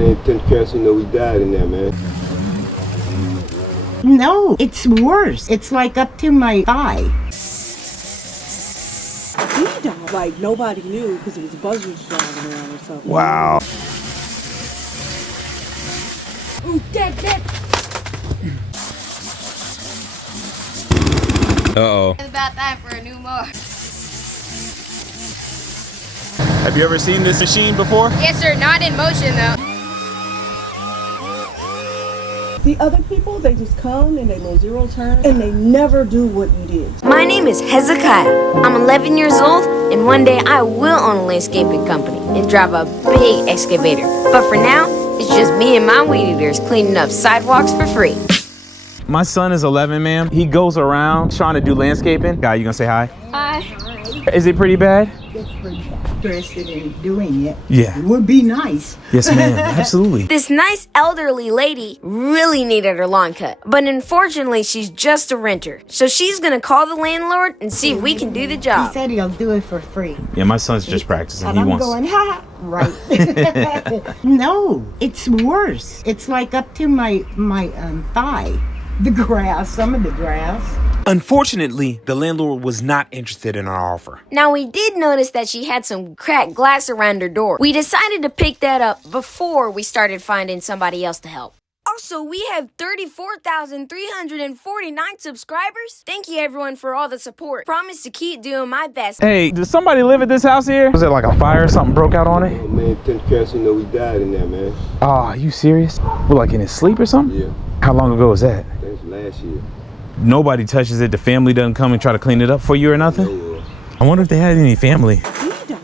man, 10 cats, we died in there, man. No, it's worse. It's like up to my thigh. He died like nobody knew because it was buzzards driving around or something. Wow. Ooh, dead. Uh-oh. It's about time for a new more. Have you ever seen this machine before? Yes, sir. Not in motion, though. The other people, they just come and they low zero turn and they never do what you did. My name is Hezekiah. I'm 11 years old, and one day I will own a landscaping company and drive a big excavator. But for now, it's just me and my weed eaters cleaning up sidewalks for free. My son is 11, ma'am. He goes around trying to do landscaping. Guy, you gonna say hi? Hi. Is it pretty bad? It's pretty interested in doing it. Yeah. It would be nice. Yes, ma'am. Absolutely. This nice elderly lady really needed her lawn cut, but unfortunately she's just a renter. So she's gonna call the landlord and see if we can do the He job. said he'll do it for free. Yeah, my son's just practicing. And He I'm wants. going, ha, right. No, it's worse. It's like up to my thigh. The grass, some of the grass. Unfortunately, the landlord was not interested in our offer. Now we did notice that she had some cracked glass around her door. We decided to pick that up before we started finding somebody else to help. Also, we have 34,349 subscribers. Thank you everyone for all the support. Promise to keep doing my best. Hey, does somebody live at this house here? Was it like a fire or something broke out on it? Oh, man, 10 cats, we died in there, man. Oh, are you serious? Well, like in his sleep or something? Yeah, How long ago was that? that's last year. Nobody touches it. The family doesn't come and try to clean it up for you or nothing? No, I wonder if they had any family. He died in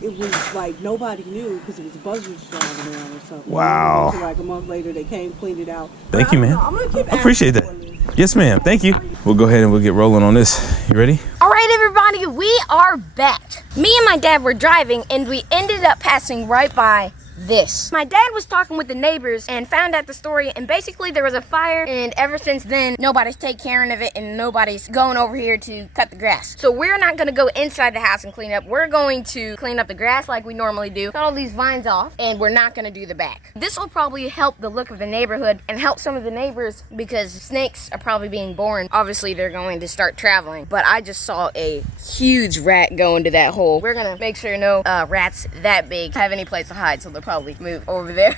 there. It was like nobody knew because it was buzzards driving around or something. Wow. So like a month later, they came, cleaned it out. Thank you, man. I'm gonna keep I appreciate that. Yes, ma'am. Thank you. We'll go ahead and we'll get rolling on this. You ready? All right, everybody, we are back. Me and my dad were driving and we ended up passing right by this. My dad was talking with the neighbors and found out the story, and basically there was a fire, and ever since then nobody's taking care of it and nobody's going over here to cut the grass. So we're not going to go inside the house and clean up. We're going to clean up the grass like we normally do, cut all these vines off, and we're not going to do the back. This will probably help the look of the neighborhood and help some of the neighbors because snakes are probably being born. Obviously they're going to start traveling, but I just saw a huge rat go into that hole. We're gonna make sure no rats that big have any place to hide, so they'll probably move over there.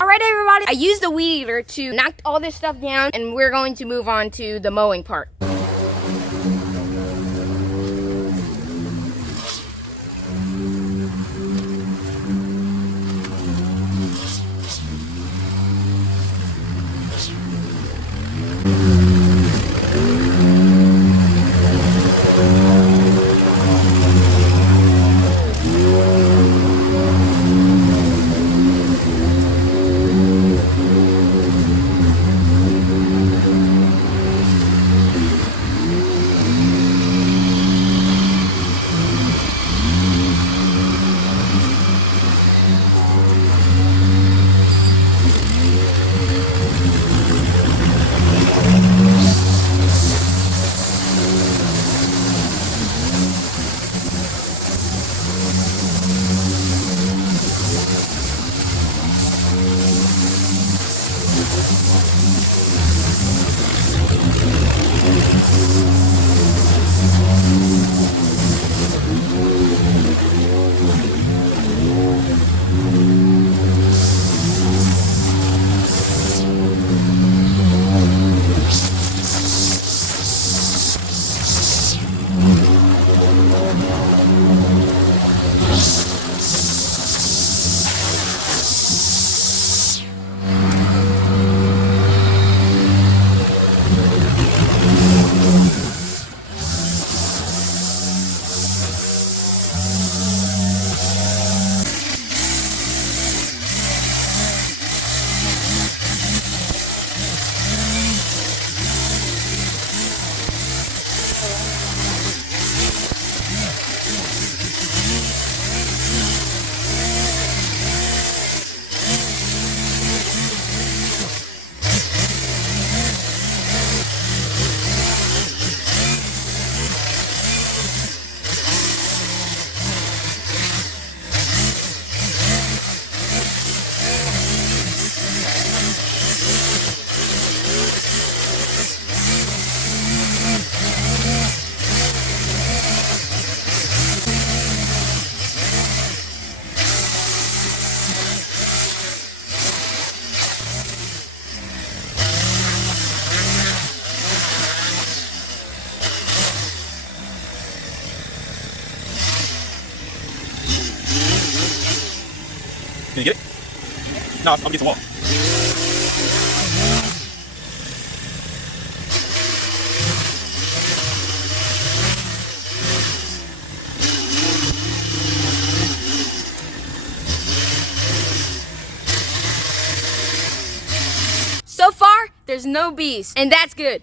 All right, everybody, I used the weed eater to knock all this stuff down, and we're going to move on to the mowing part. No, I'm getting to walk. So far, there's no bees, and that's good.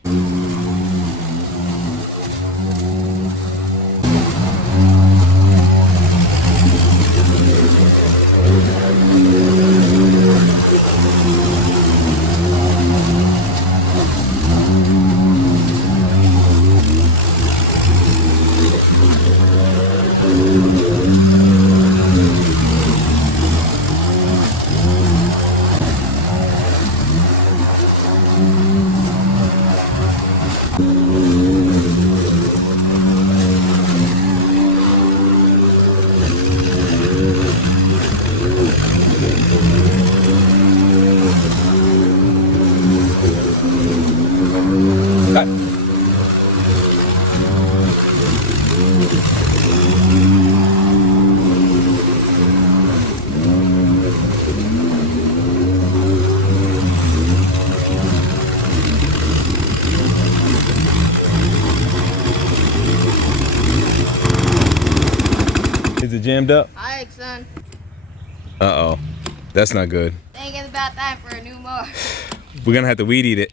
Is it jammed up? Alright, son. Uh-oh. That's not good. Think it's about time for a new mower. We're gonna have to weed eat it.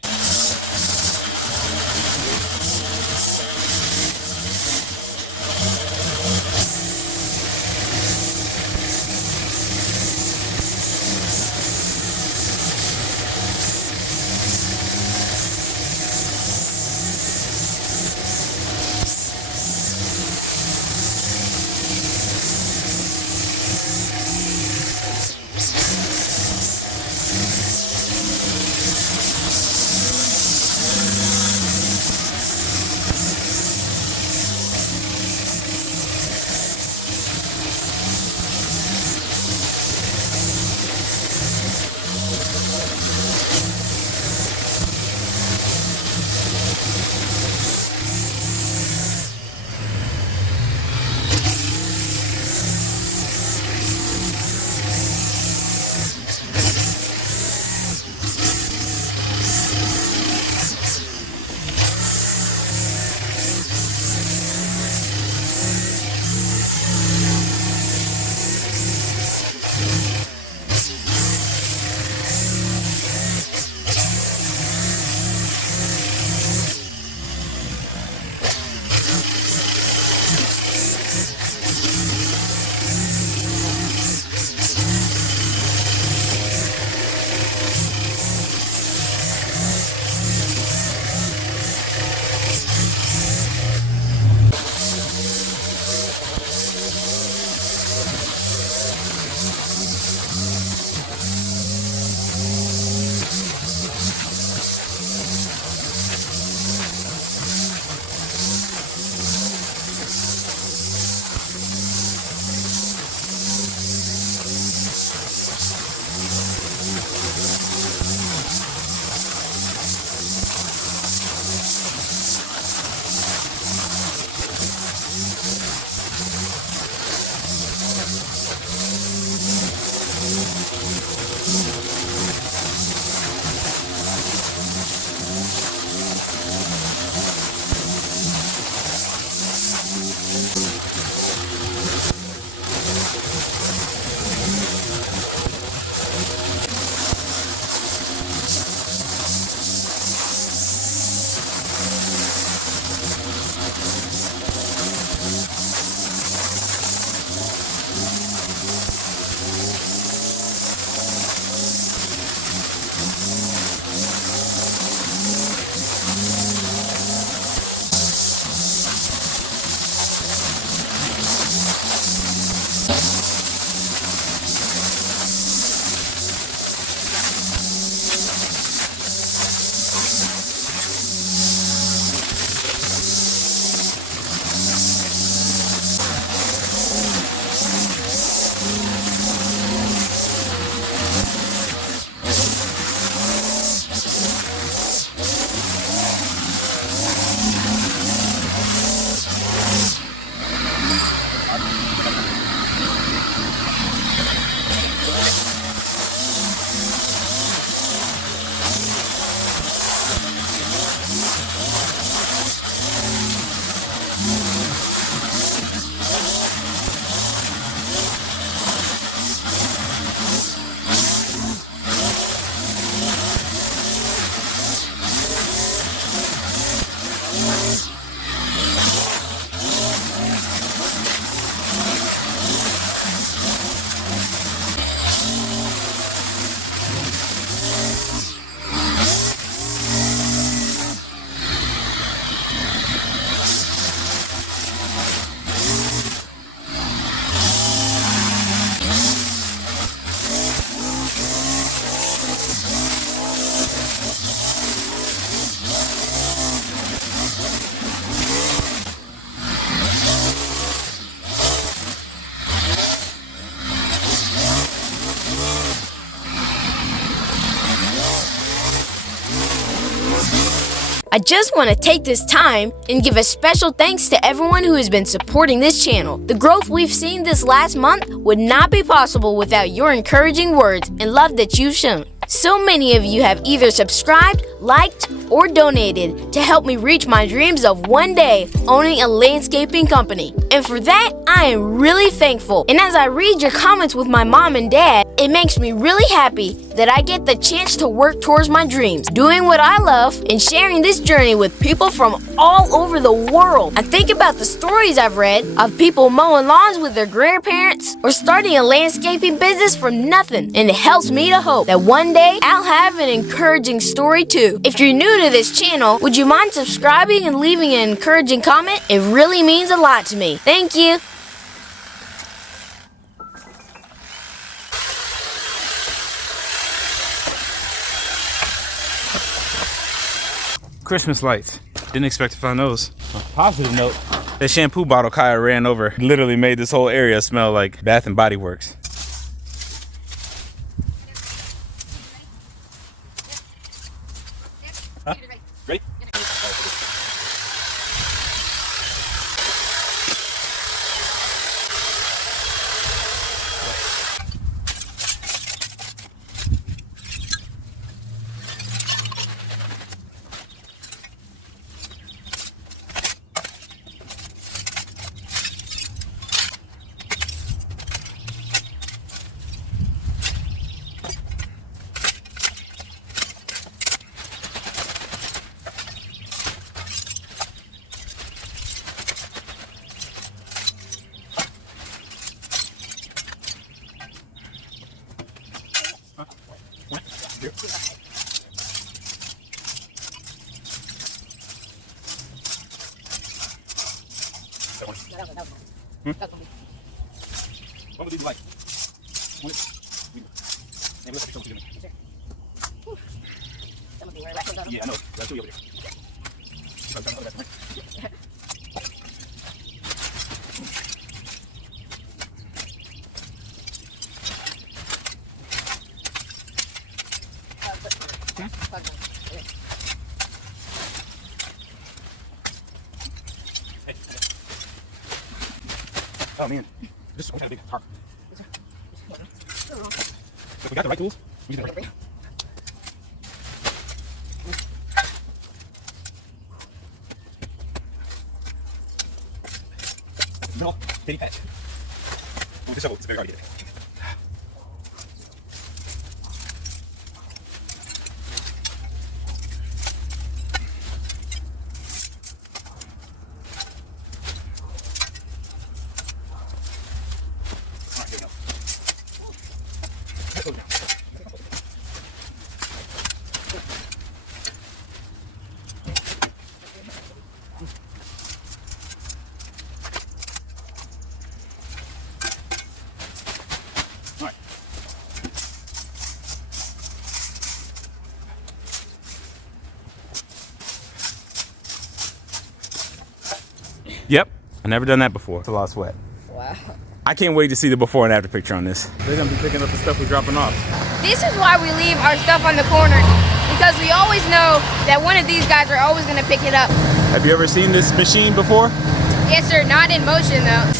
I just want to take this time and give a special thanks to everyone who has been supporting this channel. The growth we've seen this last month would not be possible without your encouraging words and love that you've shown. So many of you have either subscribed, liked, or donated to help me reach my dreams of one day owning a landscaping company. And for that, I am really thankful. And as I read your comments with my mom and dad, it makes me really happy that I get the chance to work towards my dreams, doing what I love, and sharing this journey with people from all over the world. I think about the stories I've read of people mowing lawns with their grandparents or starting a landscaping business from nothing, and it helps me to hope that one day I'll have an encouraging story too. If you're new to this channel, would you mind subscribing and leaving an encouraging comment? It really means a lot to me. Thank you. Christmas lights. Didn't expect to find those. On a positive note, that shampoo bottle Kaya ran over literally made this whole area smell like Bath and Body Works. Huh? Ready? What would you like? Yeah, I know. That's over there. Oh man, this is a big tarp. If we got the right tools, we use the right. No, take that. Oh, this shovel, it's very hard to get it. Yep, I've never done that before. It's a lot of sweat. Wow. I can't wait to see the before and after picture on this. They're gonna be picking up the stuff we're dropping off. This is why we leave our stuff on the corner, because we always know that one of these guys are always gonna pick it up. Have you ever seen this machine before? Yes, sir. Not in motion though.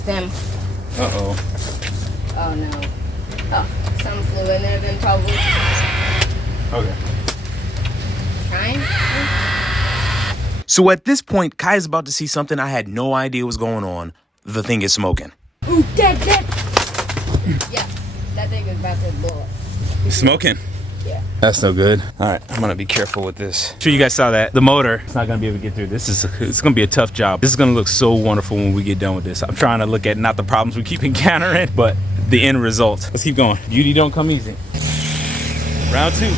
stem. Uh-oh. Oh no. Oh, some flew in there then probably. Okay. Trying? So at this point, Kai is about to see something I had no idea was going on. The thing is smoking. Ooh, dead. Yeah, that thing is about to blow up. Smoking? Yeah. That's no good. All right, I'm gonna be careful with this. Sure you guys saw that. The motor, it's not gonna be able to get through. It's gonna be a tough job. This is gonna look so wonderful when we get done with this. I'm trying to look at not the problems we keep encountering, but the end result. Let's keep going. Beauty don't come easy. Round 2.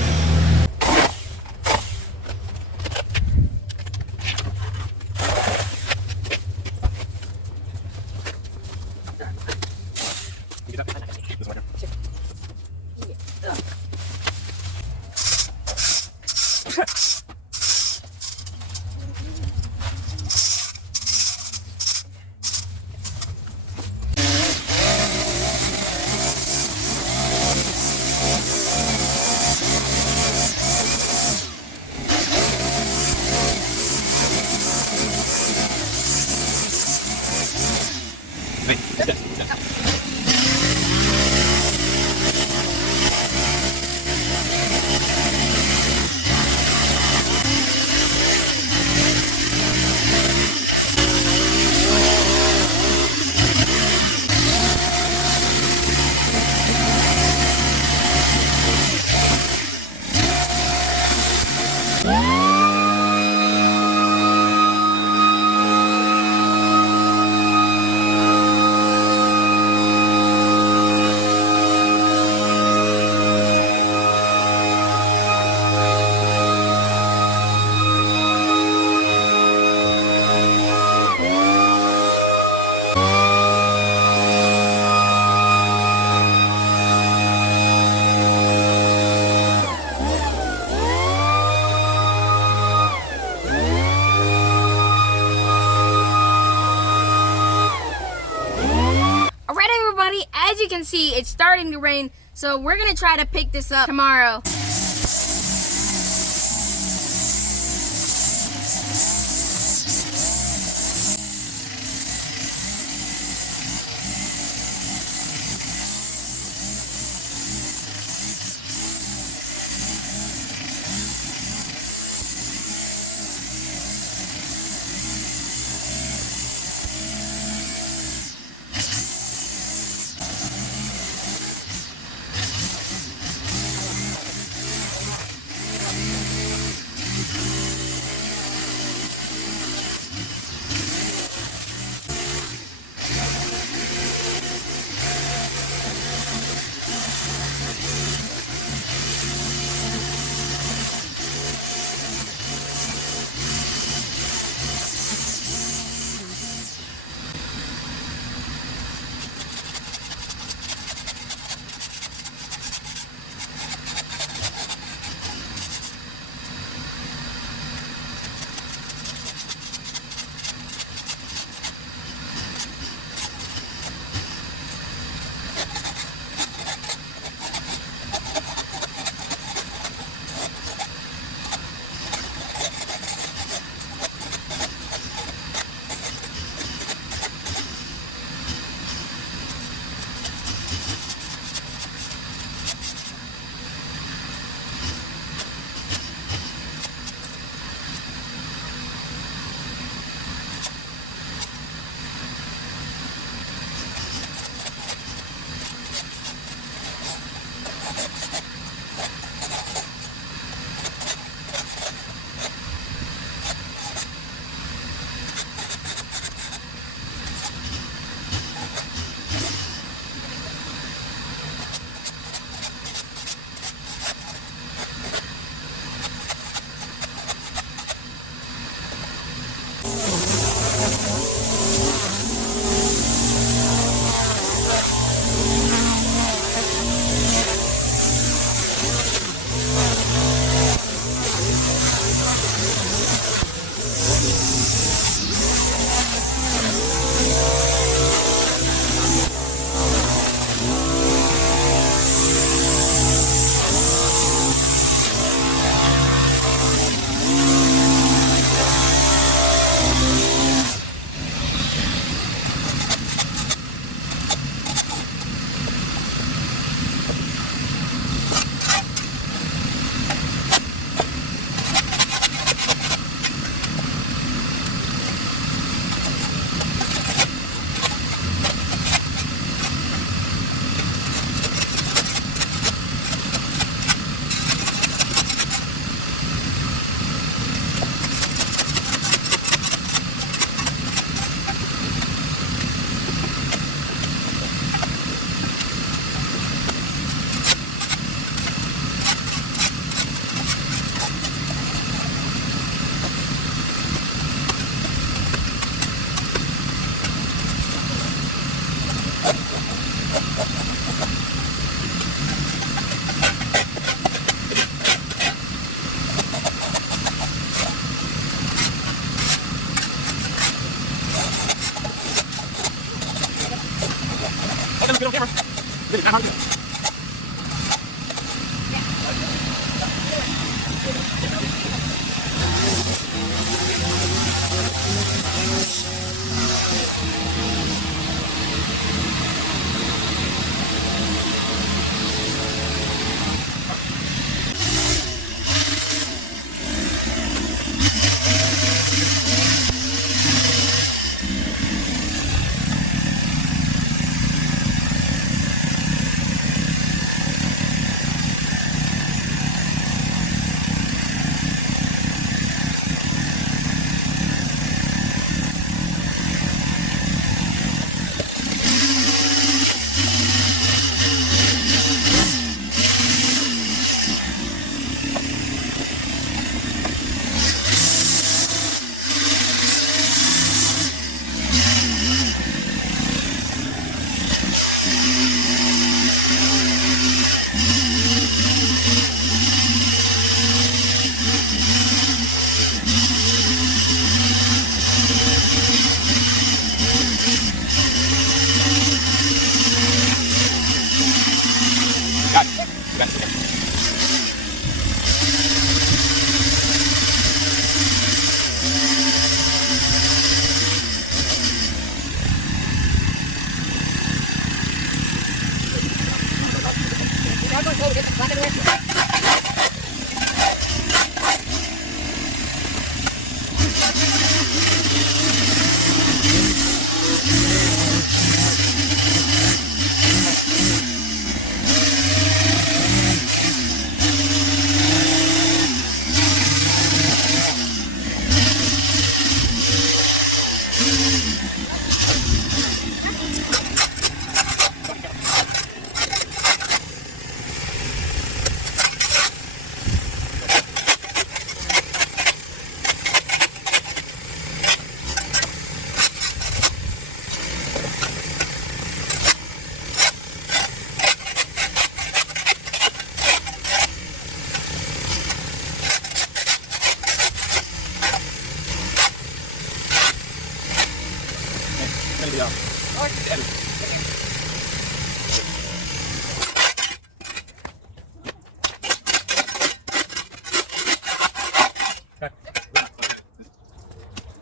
As you can see, it's starting to rain, so we're gonna try to pick this up tomorrow.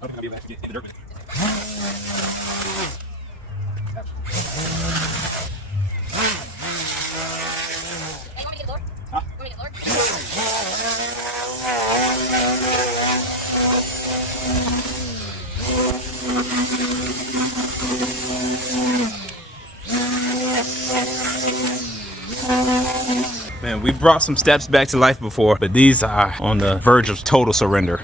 Man, we brought some steps back to life before, but these are on the verge of total surrender.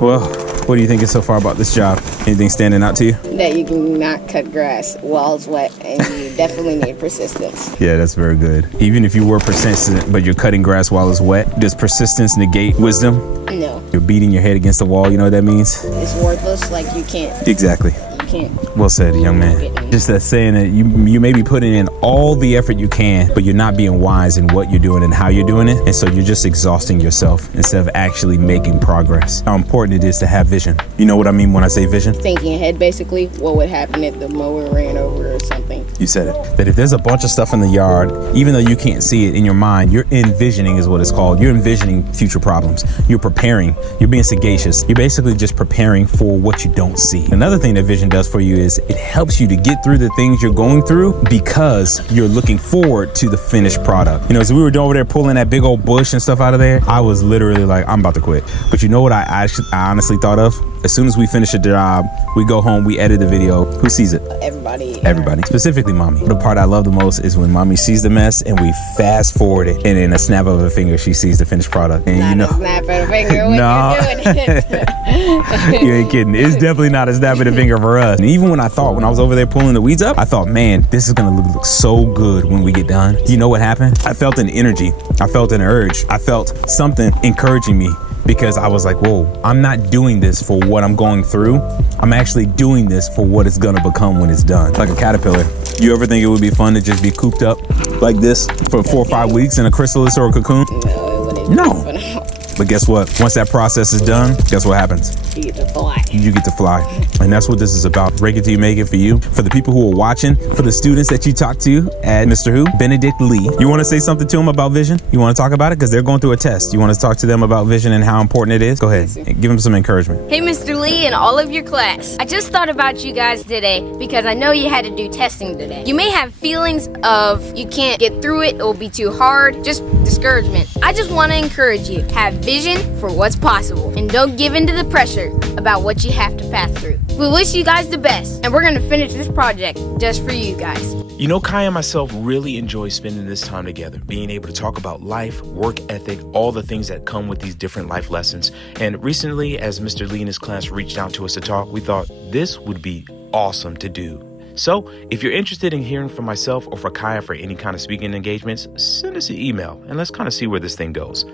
Well, what do you think so far about this job? Anything standing out to you? That you can not cut grass while it's wet, and you definitely need persistence. Yeah, that's very good. Even if you were persistent, but you're cutting grass while it's wet, does persistence negate wisdom? No. You're beating your head against the wall, you know what that means? It's worthless, like you can't. Exactly. Can't. Well said, young man. Just that saying that you may be putting in all the effort you can, but you're not being wise in what you're doing and how you're doing it. And so you're just exhausting yourself instead of actually making progress. How important it is to have vision. You know what I mean when I say vision? Thinking ahead, basically, what would happen if the mower ran over or something. You said it. That if there's a bunch of stuff in the yard, even though you can't see it in your mind, you're envisioning is what it's called. You're envisioning future problems. You're preparing. You're being sagacious. You're basically just preparing for what you don't see. Another thing that vision does for you is it helps you to get through the things you're going through because you're looking forward to the finished product. You know, as we were over there pulling that big old bush and stuff out of there, I was literally like, I'm about to quit. But you know what I honestly thought of? As soon as we finish a job, we go home, we edit the video. Who sees it? Everybody. Everybody, specifically mommy. The part I love the most is when mommy sees the mess and we fast forward it, and in a snap of a finger, she sees the finished product. And Not you know, a snap of a finger when No. you're doing it. you ain't kidding. It's definitely not a snap of the finger for us. And even when I was over there pulling the weeds up, I thought, man, this is gonna look so good when we get done. You know what happened? I felt an energy. I felt an urge. I felt something encouraging me. Because I was like, whoa, I'm not doing this for what I'm going through. I'm actually doing this for what it's gonna become when it's done. Like a caterpillar. You ever think it would be fun to just be cooped up like this for 4 or 5 weeks in a chrysalis or a cocoon? No, it wouldn't. No. But guess what? Once that process is done, guess what happens? You get to fly. You get to fly. And that's what this is about. Break it till you make it for you. For the people who are watching, for the students that you talk to at Mr. Who? Benedict Lee. You want to say something to them about vision? You want to talk about it? Because they're going through a test. You want to talk to them about vision and how important it is? Go ahead. And give them some encouragement. Hey, Mr. Lee and all of your class. I just thought about you guys today because I know you had to do testing today. You may have feelings of you can't get through it, it'll be too hard, just discouragement. I just want to encourage you. Have vision for what's possible and don't give in to the pressure about what you have to pass through. We wish you guys the best, and we're going to finish this project just for you guys. You know, Kai and myself really enjoy spending this time together, being able to talk about life, work ethic, all the things that come with these different life lessons. And recently, as Mr. Lee and his class reached out to us to talk, we thought this would be awesome to do. So if you're interested in hearing from myself or for Kaya for any kind of speaking engagements, send us an email and let's kind of see where this thing goes.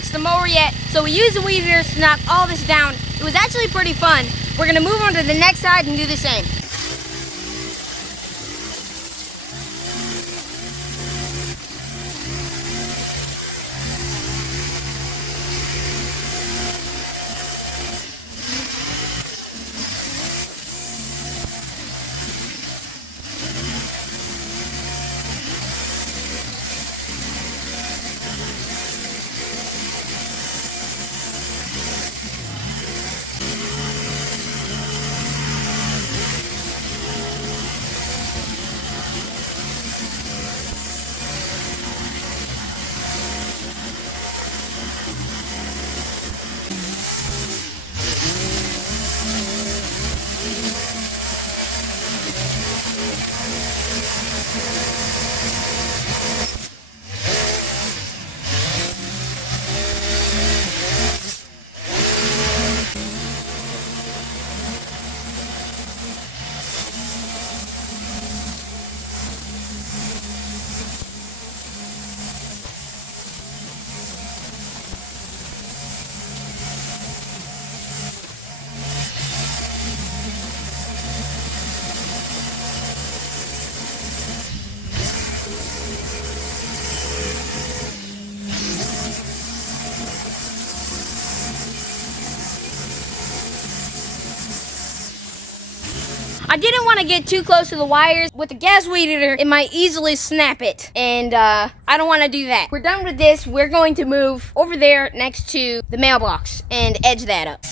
fixed the mower yet, so we used the weed eater to knock all this down. It was actually pretty fun. We're gonna move on to the next side and do the same. I didn't want to get too close to the wires. With the gas weed eater, it might easily snap it. And I don't want to do that. We're done with this. We're going to move over there next to the mailbox and edge that up.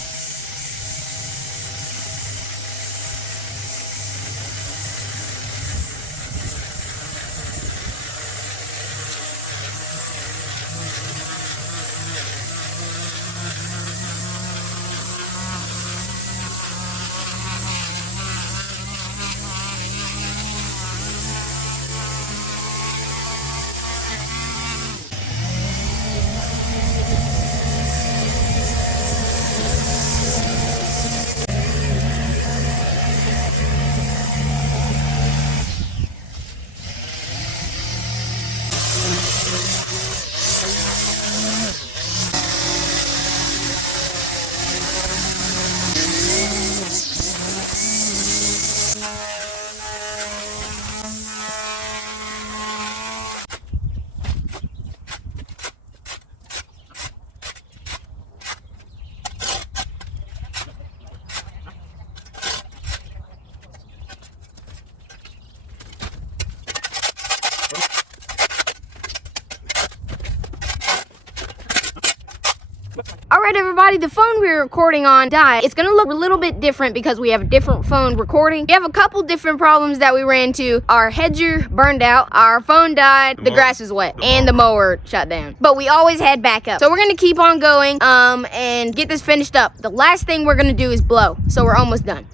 Alright everybody, the phone we were recording on died. It's gonna look a little bit different because we have a different phone recording. We have a couple different problems that we ran into. Our hedger burned out, our phone died, the grass is wet, and the mower shut down. But we always had backup. So we're gonna keep on going and get this finished up. The last thing we're gonna do is blow, so we're almost done.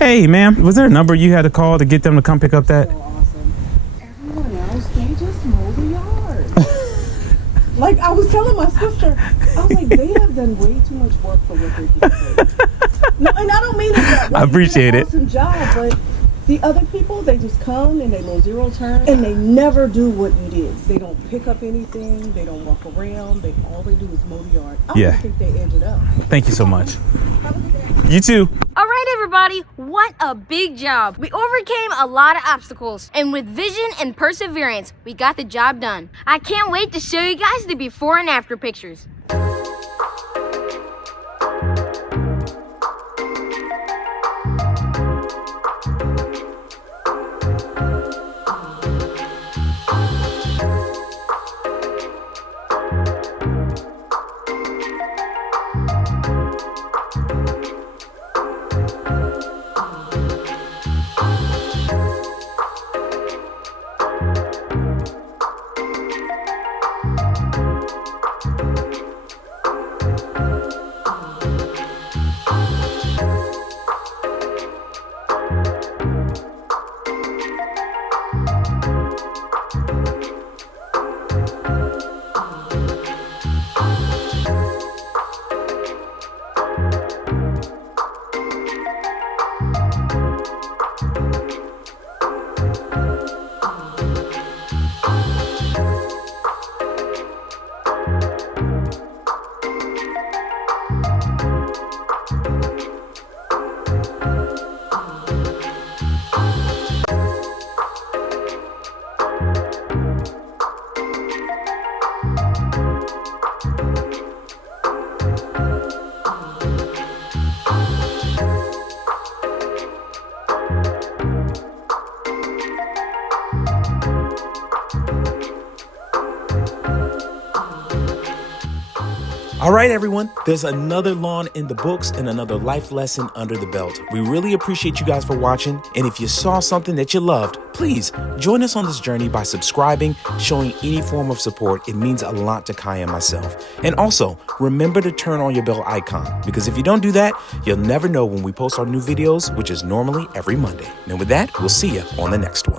Hey, ma'am, was there a number you had to call to get them to come pick up that? So awesome. Everyone else, they just mow the yard. Like I was telling my sister, I was like, they have done way too much work for what they're getting. No, and I don't mean it that way. I appreciate it. Awesome job, but the other people, they just come and they mow zero turn and they never do what you did. They don't pick up anything. They don't walk around. All they do is mow the yard. I don't think they edge it up. Thank you so much. Have a good day. You too. All right, everybody, what a big job. We overcame a lot of obstacles, and with vision and perseverance, we got the job done. I can't wait to show you guys the before and after pictures. All right, everyone, there's another lawn in the books and another life lesson under the belt. We really appreciate you guys for watching. And if you saw something that you loved, please join us on this journey by subscribing, showing any form of support. It means a lot to Kaya and myself. And also, remember to turn on your bell icon, because if you don't do that, you'll never know when we post our new videos, which is normally every Monday. And with that, we'll see you on the next one.